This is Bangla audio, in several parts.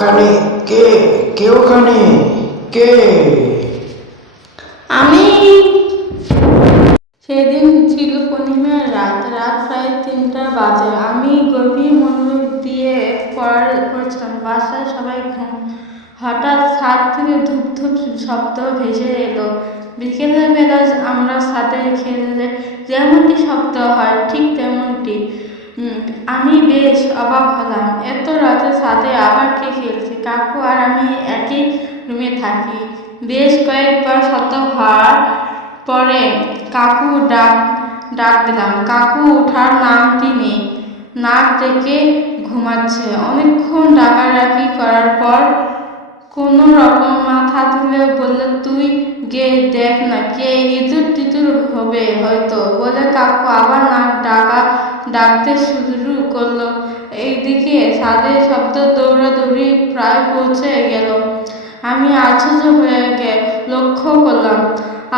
ওখানে কে? কে ওখানে? কে? আমি। সেদিন ছিল পূর্ণিমার রাত। রাত প্রায় 3টা বাজে। আমি গভীর মনোযোগ দিয়ে পড়ছিলাম। বাসায় সবাই ঘুম। হঠাৎ ছাদ থেকে ধূপ ধূপ শব্দ ভেসে এলো। বিকেলের বেলা আমরা ছাদে খেললে যেমনটি শব্দ হয় ঠিক তেমনটি। আমি বেশ অবাক হলাম। এত রাতে ছাদে আবার কে খেলছে? কাকু আর আমি একই রুমে থাকি। বেশ কয়েকবার শব্দ হওয়ার পরে কাকু ডাক দিলাম। কাকু ওঠার নামটি নেই। নাক ডেকে ঘুমাচ্ছে। অনেকক্ষণ ডাকাডাকি করার পর কোনো রকম মাথা তুলে বললে, তুই গিয়ে দেখ না, কে ইঁদুর টিতুর হবে হয়তো, বলে কাকু আবার নাক ডাকতে শুরু করলো। এইদিকে ছাদের শব্দ দৌড়াদৌড়ি প্রায় পৌঁছে গেল। আমি আশ্চর্য হয়ে লক্ষ্য করলাম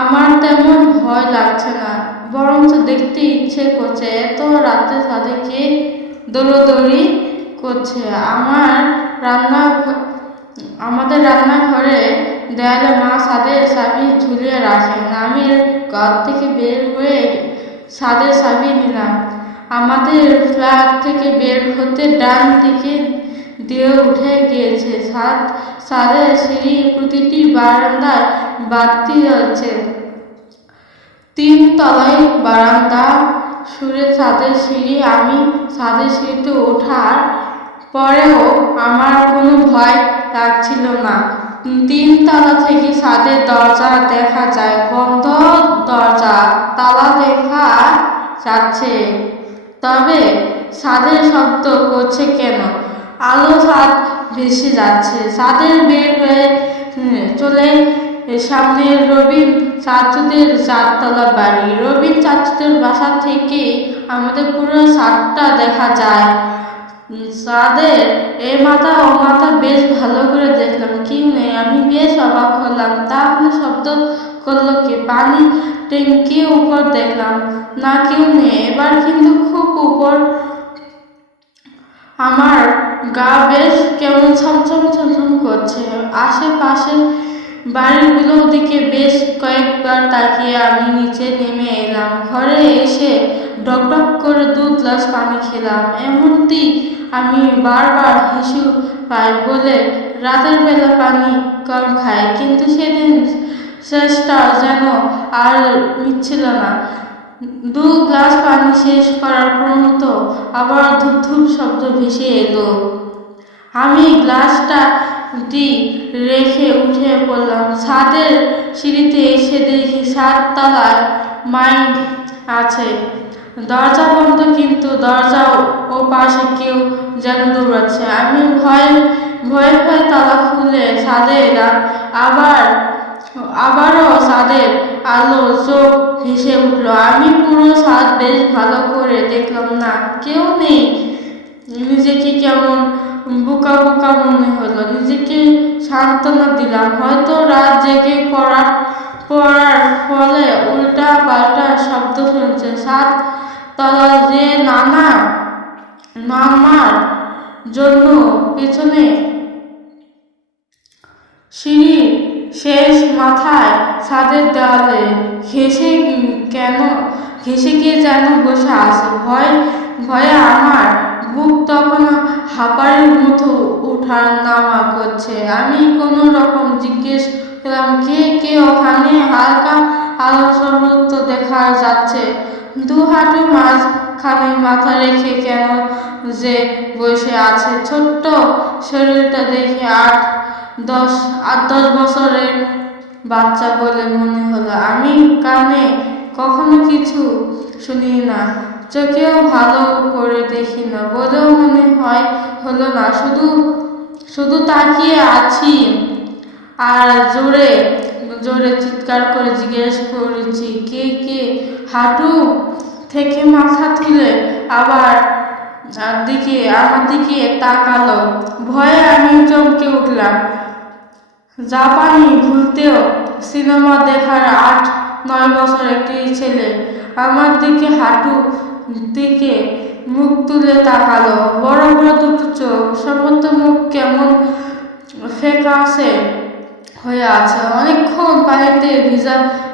আমার তেমন ভয় লাগছে না, বরঞ্চ দেখতে ইচ্ছে করছে। এত রাতে ছাদে কে দৌড়াদৌড়ি করছে? আমাদের রান্নাঘরে দেয়ালে মা ছাদের চাবি ঝুলিয়ে রাখেন। আমি ঘর থেকে বের হয়ে ছাদের চাবি নিলাম। আমাদের ফ্ল্যাট থেকে বের হতে ডান দিকে দিয়ে উঠে গিয়েছে। ছাদের সিঁড়ি, প্রতিটি বারান্দায় বাতি জ্বলছে। 3 তলায় বারান্দা, সুরে ছাদের সিঁড়ি। আমি ছাদের সিঁড়িতে ওঠার পরেও আমার কোনো ভয় লাগছিল না। 3 তলা থেকে ছাদের দরজা দেখা যায়। বন্ধ দরজা, তালা দেখা যাচ্ছে। তবে ছাদের শব্দ করছে কেন? আলো ছাদ ভেসে যাচ্ছে। ছাদের বের হয়ে চলে সামনে রবিন চাচুদের 4তলা বাড়ি। রবিন চাচুদের বাসা থেকে আমাদের পুরো ছাদটা দেখা যায়। ছাদের এ মাথা ও মাথা বেশ ভালো করে দেখলাম। কেউ নেই। আমি বেশ অবাক হলাম। তাহলে শব্দ করলো কে? পানি ট্যাঙ্কির উপর দেখলাম, না, কেউ নেই। এবার কিন্তু খুব উপর। আমার গা বেশ কেমন ছমছম ছমছম করছে। আশেপাশে বাড়িগুলোর দিকে বেশ কয়েকবার তাকিয়ে আমি নিচে নেমে এলাম। ঘরে এসে ডকডক করে 2 গ্লাস পানি খেলাম। এমনটি আমি বারবার হিসু পাই বলে রাতের বেলা পানি কম খাই। কিন্তু সেদিন চেষ্টা যেন আর মিটছিল না। 2 গ্লাস পানি শেষ করার পর্যন্ত আবার ধূপ ধূপ শব্দ ভেসে এলো। আমি গ্লাসটা রেখে উঠে পড়লাম। ছাদের সিঁড়িতে এসে দেখি 7 তলায় মাই আছে। দরজা বন্ধ, কিন্তু দরজা ওপাশে কেউ যেন দৌড়াচ্ছে। আমি ভয়ে তালা খুলে ছাদে এলাম। আবারও ছাদের আলো চোখ ভেসে উঠল। আমি পুরো ছাদ বেশ ভালো করে দেখলাম, না, কেউ নেই। নিজেকে কেমন বোকা বোকা মনে হলো। নিজেকে সান্ত্বনা দিলাম, হয়তো রাত জেগে পড়ার ফলে উল্টা পাল্টা শব্দ শুনছে। 7 তলা যে নামার জন্য পেছনে সিঁড়ির শেষ মাথায় ছাদের দেওয়ালে ঘেঁষে গিয়ে যেন বসে আছে। ভয়ে আমার বুক তখন হাঁপাড়ির মতো উঠার নামা করছে। আমি কোনো রকম জিজ্ঞেস করলাম, কে ওখানে? হালকা আলো সর্বত্র দেখা যাচ্ছে। 2 হাঁটু মাঝখানে মাথা রেখে কেন যে বসে আছে। ছোট্ট শরীরটা দেখে 8-10 বছরের বাচ্চা বলে মনে হলো। আমি কানে কখনো কিছু শুনি না, চোখেও ভালো করে দেখি না বলেও মনে হলো না। শুধু তাকিয়ে আছি আর জোরে জোরে চিৎকার করে জিজ্ঞেস করেছি, কে? হাঁটু থেকে মাথা তুলে আবার আমার দিকে তাকালো। ভয়ে আমি চমকে উঠলাম। জাপানি ভুলতেও সিনেমা দেখার 8-9 বছর একটি ছেলে আমার দিকে হাঁটু দিকে মুখ তুলে তাকালো। বড় বড় দুটো চোখ, সর্বত্র মুখ কেমন ফ্যাকাশে হয়ে আছে। অনেকক্ষণ পানিতে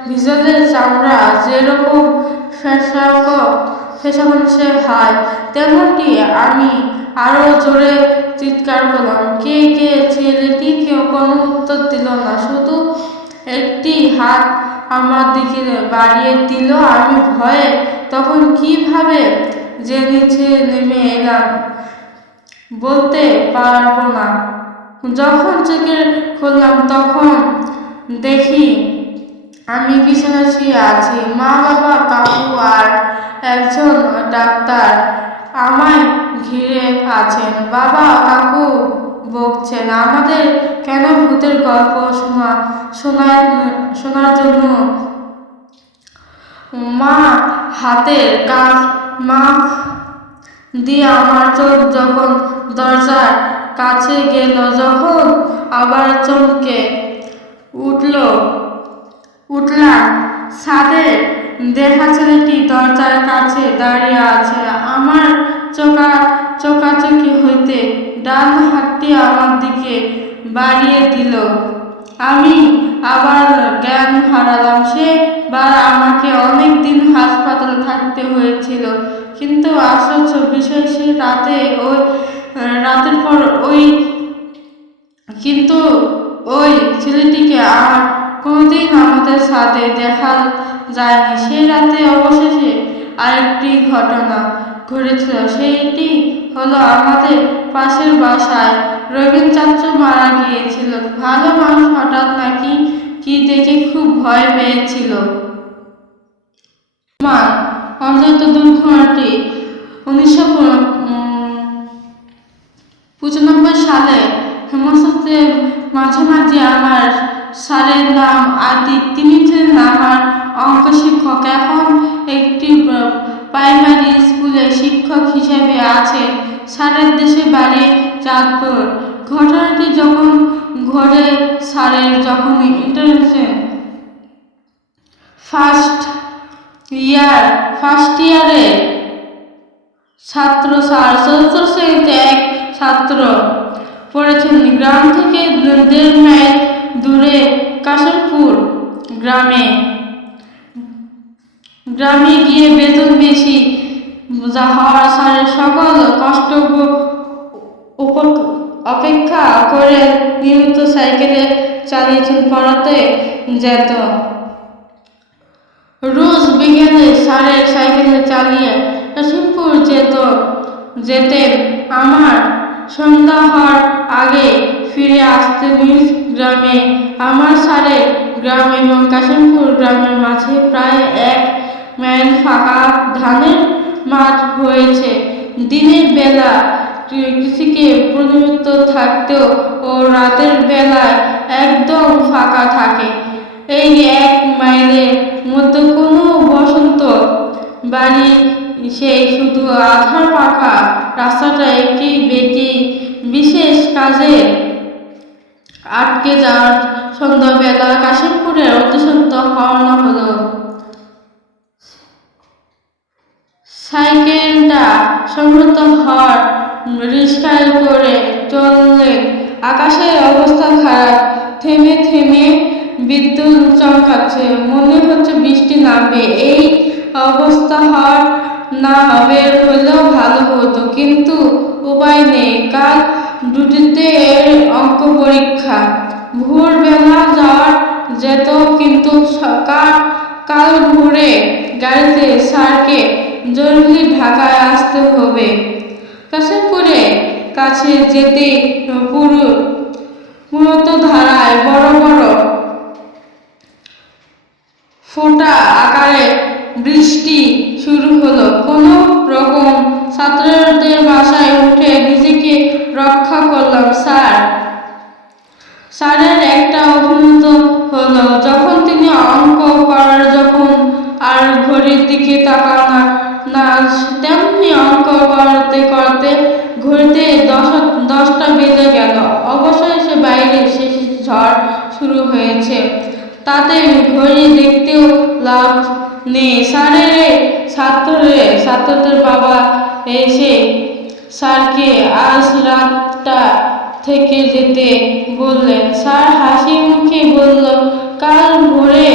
ভিজালে চামড়া যেরকম ফেসাফেসে হয়, তেমনটি। আমি আরো জোরে চিৎকার করলাম, কে কে? ছেলেটি কেউ কোনো উত্তর দিল না, শুধু একটি হাত আমার দিকে বাড়িয়ে দিল। আমি ভয়ে তখন কিভাবে যে নিচে নেমে এলাম বলতে পারবো না। যখন চোখে খুললাম তখন দেখি আমি বিছানায় শুয়ে আছি। মা, বাবা, কাকু আর একজন ডাক্তার আমায় ঘিরে আছেন। বাবা কাকু বকছেন আমাদের কেন ভূতের গল্প শোনার জন্য। মা হাতের কাজ মাখ দিয়ে আমার চোখ যখন দরজার কাছে গেল, যখন আবার চমকে উঠলাম, ছাদে দেখা ছেলেটি দরজার কাছে দাঁড়িয়ে আছে। আমার চোখাচোখি হইতে ডান হাতটি আমার দিকে বাড়িয়ে দিল। আমি আবার জ্ঞান হারালাম। সেবার আমাকে অনেক দিন হাসপাতালে থাকতে হয়েছিল। কিন্তু আশ্চর্য বিষয়, সে রাতের পর কিন্তু ওই ছেলেটিকে আর কোনোদিন আমাদের সাথে দেখা যায়নি। সে রাতে অবশেষে আরেকটি ঘটনা ঘটেছিল। সেইটি হলো আমাদের পাশের বাসায় রবীন চাচু মারা গিয়েছিল। ভালো মানুষ, হঠাৎ নাকি কি দেখে খুব ভয় পেয়েছিল। আমার অন্তত দুর্ঘটনাটি 1995 সালে হেমন্তদের মাঝামাঝি। আমার স্যারের নাম আদিত, তিনি ছিলেন আমার অঙ্ক শিক্ষক। এখন একটি প্রাইমারি স্কুলে শিক্ষক হিসেবে আছেন। স্যারের দেশের বাড়ি চাঁদপুর। ঘটনাটি যখন ঘটে, স্যারের যখন ইন্টারন্যাশনাল ফার্স্ট ইয়ারে ছাত্র, স্যার চতুর্থ শ্রেণীতে এক ছাত্র পড়েছেন। গ্রাম থেকে 1.5 মাইল দূরে কাশিমপুর গ্রামে গিয়ে বেতন বেশি হওয়ার স্যারের সকল কষ্ট অপেক্ষা করে নিয়মিত সাইকেলে চালিয়েছেন, পড়াতে যেত। রোজ বিকেলে স্যারের সাইকেলে চালিয়ে কাশিমপুর যেতেন। আমার সন্ধ্যা হওয়ার আগে ফিরে আসতে নিজ গ্রামে। আমার স্যারের গ্রাম এবং কাশিমপুর গ্রামের মাঝে প্রায় 1 মাইল ফাঁকা ধানের মাঠ হয়েছে। দিনের বেলা কৃষিকে পরিমিত থাকতেও ও রাতের বেলায় একদম ফাঁকা থাকে। এই 1 মাইলের মধ্যে কোনো বসন্ত বাড়ি সেই শুধু আধার পাকা রাস্তাটা একটি বিশেষ কাজে আটকে যাওয়ার সন্ধ্যাবেলা কাশিমপুরের উদ্দেশ্যে রওনা হলো। সাইকেলটা সংহত হওয়ার রিস্কায় করে চললেন। আকাশের অবস্থা খারাপ, থেমে থেমে বিদ্যুৎ চমকাচ্ছে, মনে হচ্ছে বৃষ্টি নামবে। এই অবস্থা না বের হলেও ভালো হতো, কিন্তু উপায় নেই। কাল দুটিতে এর অঙ্ক পরীক্ষা। ভোরবেলা যাওয়া যেত, কিন্তু কাল ভোরে গাড়িতে স্যারকে জরুরি ঢাকায় আসতে হবে। কাশিমপুরে কাছে যেতে পুরোতো ধারায় বড় বড় ফোঁটা আকারে বৃষ্টি শুরু হলো। কোনো রকম ছাত্রদের বাসায় উঠে নিজেকে রক্ষা করলাম। স্যারের একটা অভিমত হলো, যখন তিনি অঙ্ক করার যখন আর ঘড়ির দিকে তাকান না, তেমনি অঙ্ক করতে করতে ঘড়িতে 10টা বেজে গেল। অবশেষে বাইরে ঝড় শুরু হয়েছে, তাতে ঘড়ি দেখতেও লাভ নেই। ছাত্রদের বাবা এসে স্যারকে আজ রাতটা থেকে যেতে বললেন। স্যার হাসি মুখে বলল, কাল ভোরে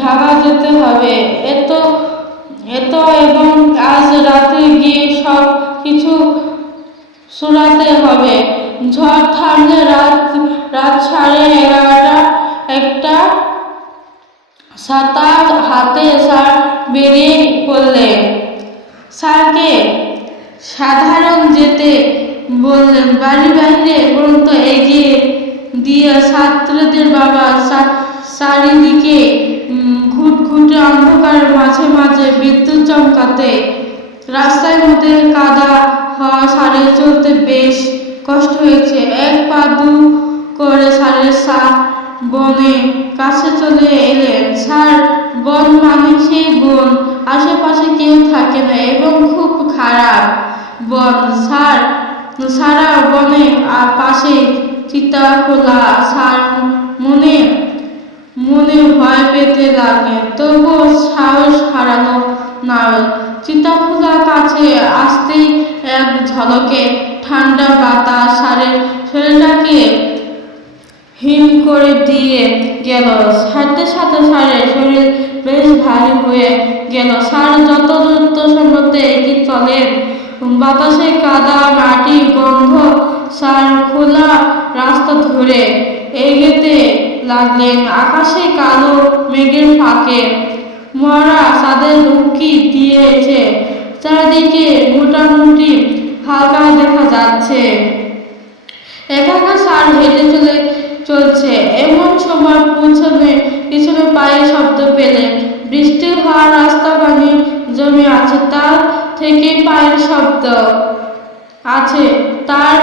ঢাকা যেতে হবে, এত এবং আজ রাতে গিয়ে সব কিছু সুরাতে হবে। ঝড় থামলে রাত 11:30 একটা ছাতা হাতে স্যার বেরিয়ে পড়লেন। স্যারকে সাধারণ যেতে বললেন। বাড়ির বাইরে পর্যন্ত এগিয়ে দিয়ে ছাত্রদের বাবা চারিদিকে ঘুটঘুটে অন্ধকারের মাঝে মাঝে বিদ্যুৎ চমকাতে রাস্তার মধ্যে কাদা হওয়া স্যারের চলতে বেশ কষ্ট হয়েছে। এক পা দু করে স্যারের বনের কাছে চলে এলেন। স্যার বন মানে সেই বন, আশেপাশে কেউ থাকে না এবং খুব খারাপ বন। সারা বনে পাশে চিতাখোলা। স্যার মনে মনে ভয় পেতে লাগলেন, তবুও সাহস হারালো না। চিতাখোলা কাছে আসতেই এক ঝলকে ঠান্ডা বাতাস স্যারের শরীরটাকে হিম করে দিয়ে গেল। সাথে সাথে স্যারের শরীর বেশ ভারী হয়ে গেল। স্যার যত দ্রুত সম্ভব এগিয়ে চলেন। বাতাসে কাদা মাটির গন্ধ। স্যার খোলা রাস্তা ধরে এগোতে লাগলেন। আকাশে কালো মেঘের ফাঁকে মরা চাঁদের উঁকি দিয়েছে। চারিদিকে মোটামুটি হালকা দেখা যাচ্ছে। একা একা স্যার হেঁটে চলছে। এমন সময় পিছনে পায়ের শব্দ পেলেন। বৃষ্টি হওয়ার রাস্তা পানি জমে আছে, তার থেকে পায়ের শব্দ আছে। তার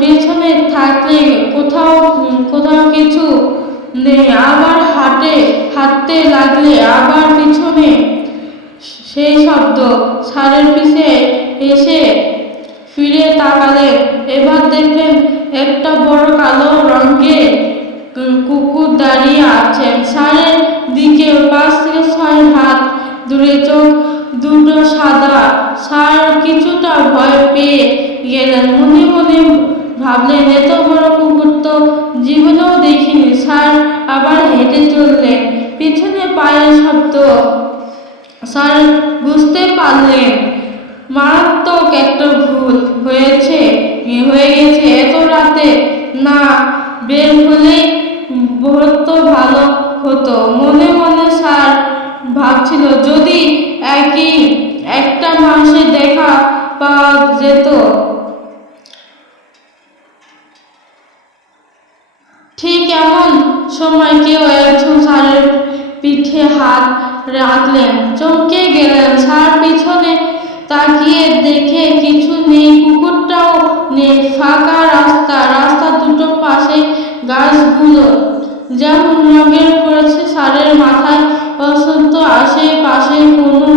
পেছনে থাকলে কোথাও কিছু নেই। আবার হাঁটতে লাগলে আবার পিছনে সেই শব্দ। স্যারের পিছে এসে ফিরে তাকালেন। এবার দেখলেন একটা বড় কালো রঙের কুকুর দাঁড়িয়ে আছেন স্যারের দিকে 5 থেকে 6 হাত দূরে। চোখ দুটো সাদা। স্যার কিছুটা ভয় পেয়ে গেলেন। মনে মনে ভাবলেন, এত বড় কুকুর তো জীবনেও দেখিনি। স্যার আবার হেঁটে চললেন। পিছনে পায়ের শব্দ। স্যার বুঝতে পারলেন মারাত্মক একটা ভুল হয়ে গেছে। এত রাতে না বের হলেই বড় ভালো হতো। মনে মনে স্যার ভাবছিল, যদি একটা মানুষের দেখা পাওয়া যেত। ঠিক এমন সময় কেউ একজন স্যারের পিঠে হাত রাখলেন। চমকে গেলেন। স্যার পিছনে তাকিয়ে দেখে কিছু নেই, কুকুরটাও নেই। ফাঁকা রাস্তা দুটো পাশে গাছগুলো যেমন রঙের পড়েছে। স্যারের মাথায় অসন্ত। আশেপাশে কোনো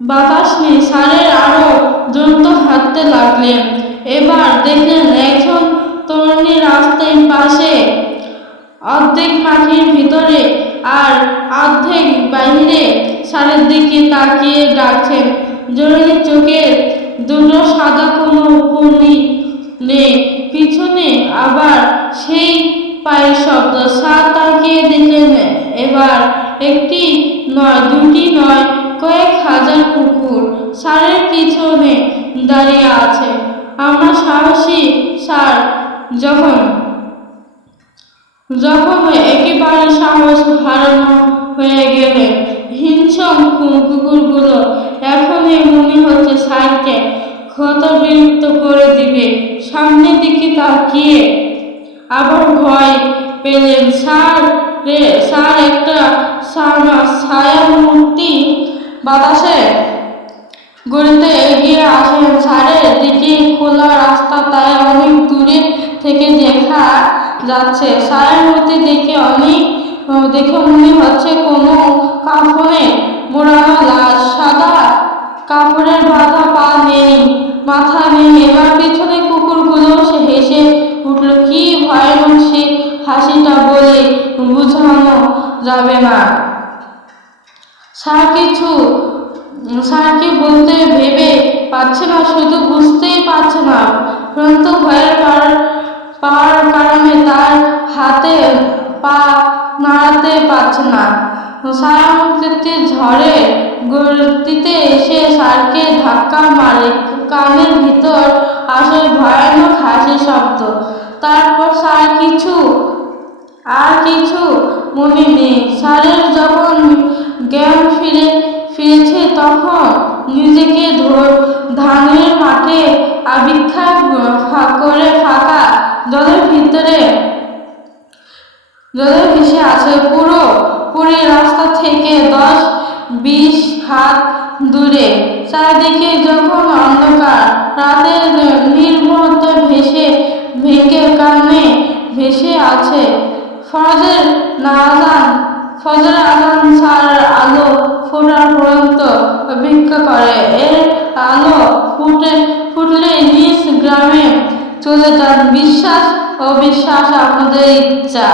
বাতাস নেই। স্যারের আরো দ্রুত হাঁটতে লাগলেন। এবার দেখলেন একজন তরুণী রাস্তার পাশে, অর্ধেক মাটির ভিতরে আর অর্ধেক বাইরে, স্যারের দিকে তাকিয়ে ডাকছেন জরুরি। চোখের দুটো সাদা, কোনো কণি নেই। পিছনে আবার সেই পায়ের শব্দ। স্যার তাকিয়ে দেখলেন এবার একটি নয়, দুটি নয়, কয়েক হাজার কুকুর স্যারের পিছনে দাঁড়িয়ে আছে। আমরা সাহসী স্যার যখন একেবারে সাহস হারানো হয়ে গেলেন। হিংস্র কুকুরগুলো এখনই মনে হচ্ছে স্যারকে ক্ষতবিক্ষত করে দিবে। সামনের দিকে তাকিয়ে আবার ভয় পেলেন। স্যার একটা ছায়া মূর্তি বাতাসে গড়িতে এগিয়ে আসেন স্যারের দিকে। খোলা রাস্তা, তাই অনেক দূরে থেকে দেখা যাচ্ছে। ছায়া মূর্তি দেখে মনে হচ্ছে কোনো কাফনে মোড়ানো লাশ। সাদা কাপড়ের বাঁধা পা নেই, মাথা নেই। এবার পিছনে কুকুরগুলো হেসে উঠল। কি ভয়ানক সে হাসিটা বলে বোঝানো যাবে না। স্যার কি বলতে ভেবে পাচ্ছে না, শুধু বুঝতেই মারে, কানের ভিতর আসে ভয়ানক হাসির শব্দ। তারপর আর কিছু মনে নেই। স্যারের যখন জ্ঞান ফিরেছে তখন নিজেকে ধানের মাঠে আবিক্ষা করে ফাঁকা জলের ভিতরে ভেসে আছে। পুরো রাস্তা থেকে 10-20 হাত দূরে। চারদিকে যখন অন্ধকার, রাতের নির্মমতা ভেঙে কানে ভেসে আছে ফজরের আজান। স্যার আলো ফোটার পর্যন্ত অপেক্ষা করে। এর আলো ফুটলে নিজ গ্রামে চলে যান। বিশ্বাস অবিশ্বাস আপনাদের ইচ্ছা।